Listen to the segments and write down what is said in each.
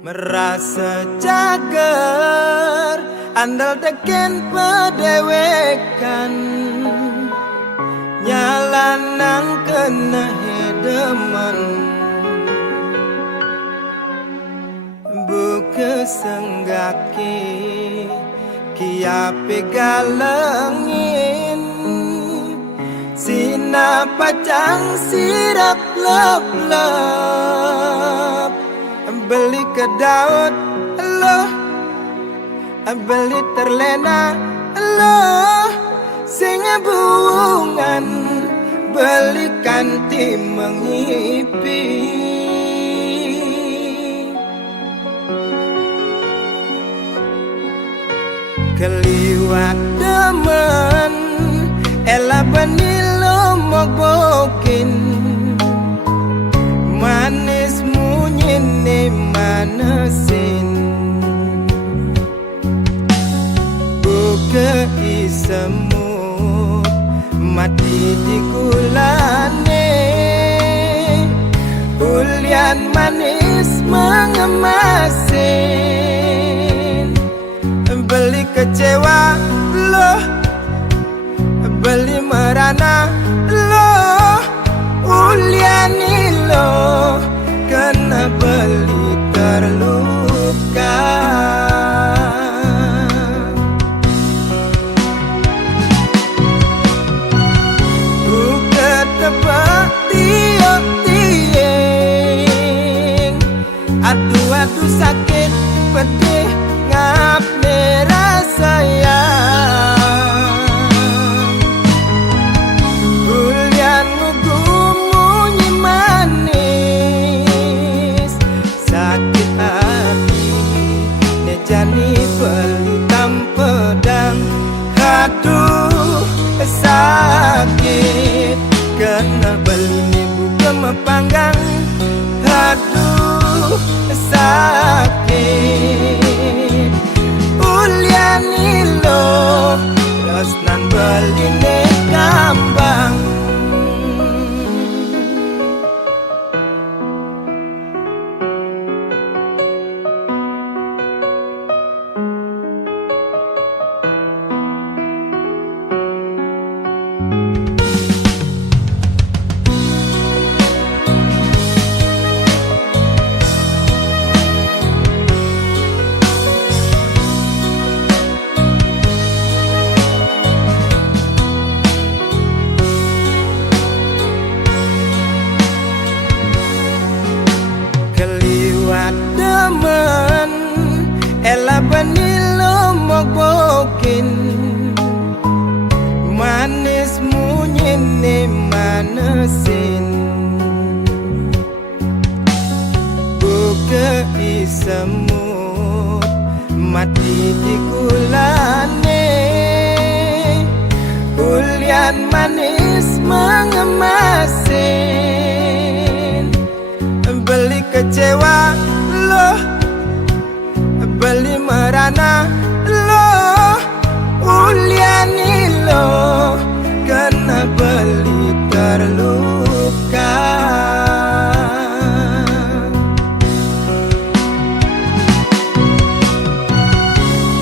Merasa cager andal teken pedewekan nyalanan kena hedeman buka senggaki kia pegalengin sina pacang sirap lep-lep beli ke Daud lo beli terlena lo singa bungan belikan tim mengipi keliwat demen ela benilo mogbokin manis munyini manesin buka isemu mati di gulane ulian manis mengemasin beli kecewa lo beli merana lo uliani lo kena beli terluka buka tebak tiok-tieng adu-adu sakit pedih ngap merasa sayang bulian ngugumunyi manis sakit hati nejani belitam pedang aduh sakit kena beli ni bukan mepanggang aduh sakit uliani lo terus nan beli ni kambang demen ela benilo mogbokin manis munyini manesin buka isemut mati di gulane ulian manis mengemasin beli kecewa lo beli merana lo uliani lo kena beli terluka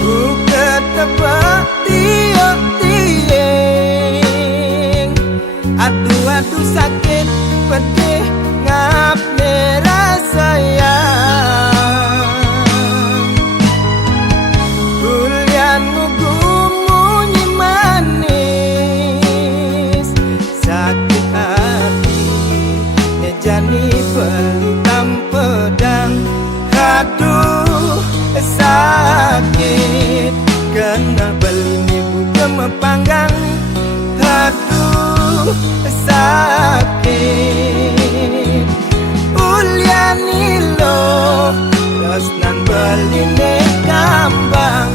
buka tebak tiok-tieng adu-adu sakit pedih ngap merasa sayang bulian ngugumunyi manis sakit hati nejani belitam pedang aduh sakit kena beli ni bukan mepanggang aduh sakit uliani lo terus nan beli ni kambang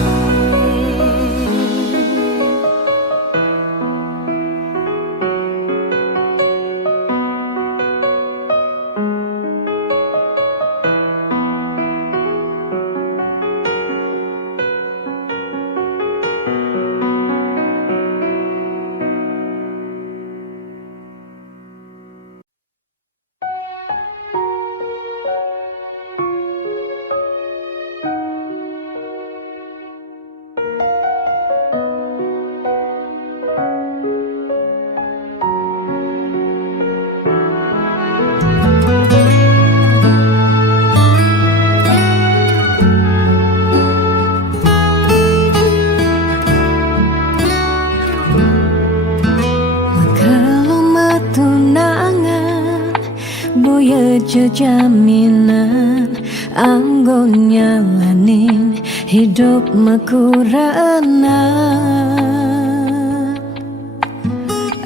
jaminan anggo nyalanin hidup makurana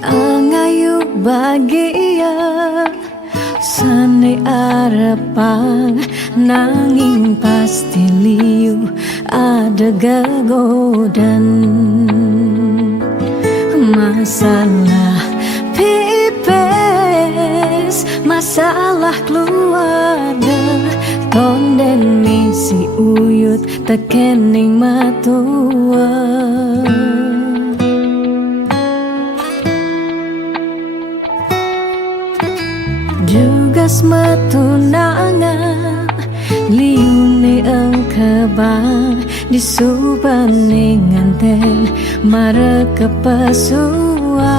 angayu bahagia sane arepang nanging pasti liu ada gagodan masalah pipes masalah keluarga tonden misi uyut tekening matua Dugas matunangan liune engkebang disubane nganten mare kepasuan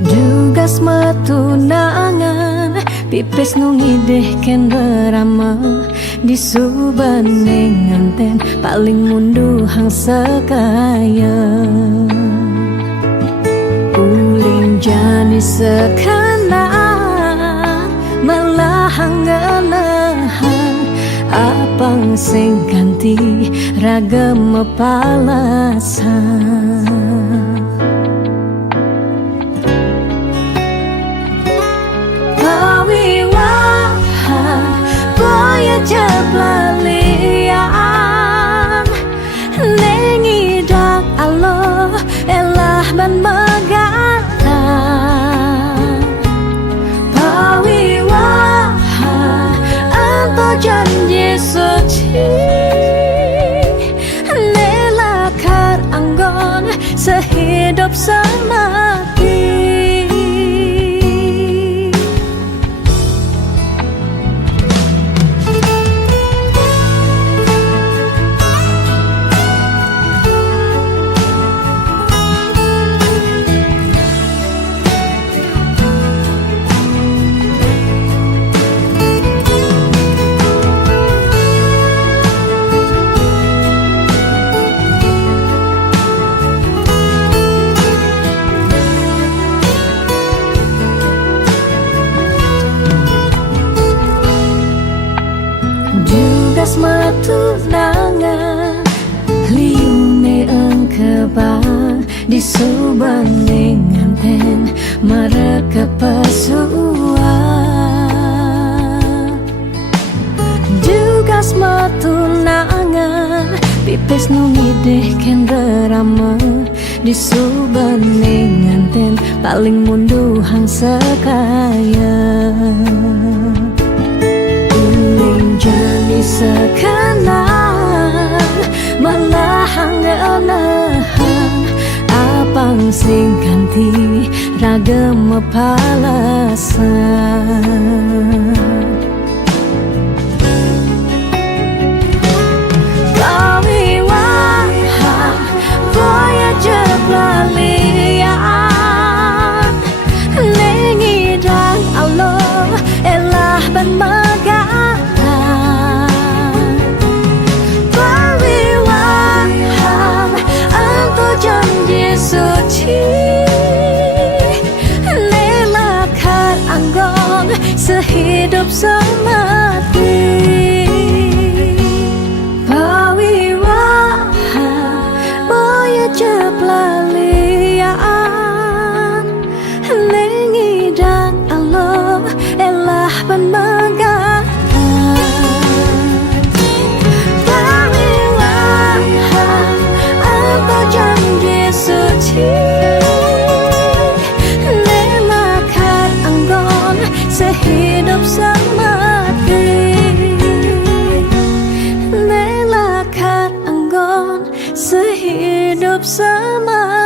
Dugas matunangan pipes nungideh ken berama disubane nganten paling munduh hang sekaya jani sekarang melahang ngelahan apang sing ganti ragam palasan pawiwahan boya jablalian nengidang Allah elah ban maga janji suci nelakar anggon sehidup semati matunangan liune engkebang disubane nganten mare kepasuan Dugas matunangan pipes nungideh ken rerama disubane nganten paling munduh hang sekaya jani sekarang melahang ngelahan apang sing ganti ragam palasan kawiwahan boya jablalian nengidang Allah elah ban suci nelakar anggon sehidup semati pawiwahan boya jablalian nengidang Allah elah ban maga pawiwahan apa janji suci nelakar anggon sehidup semati nelakar anggon sehidup semati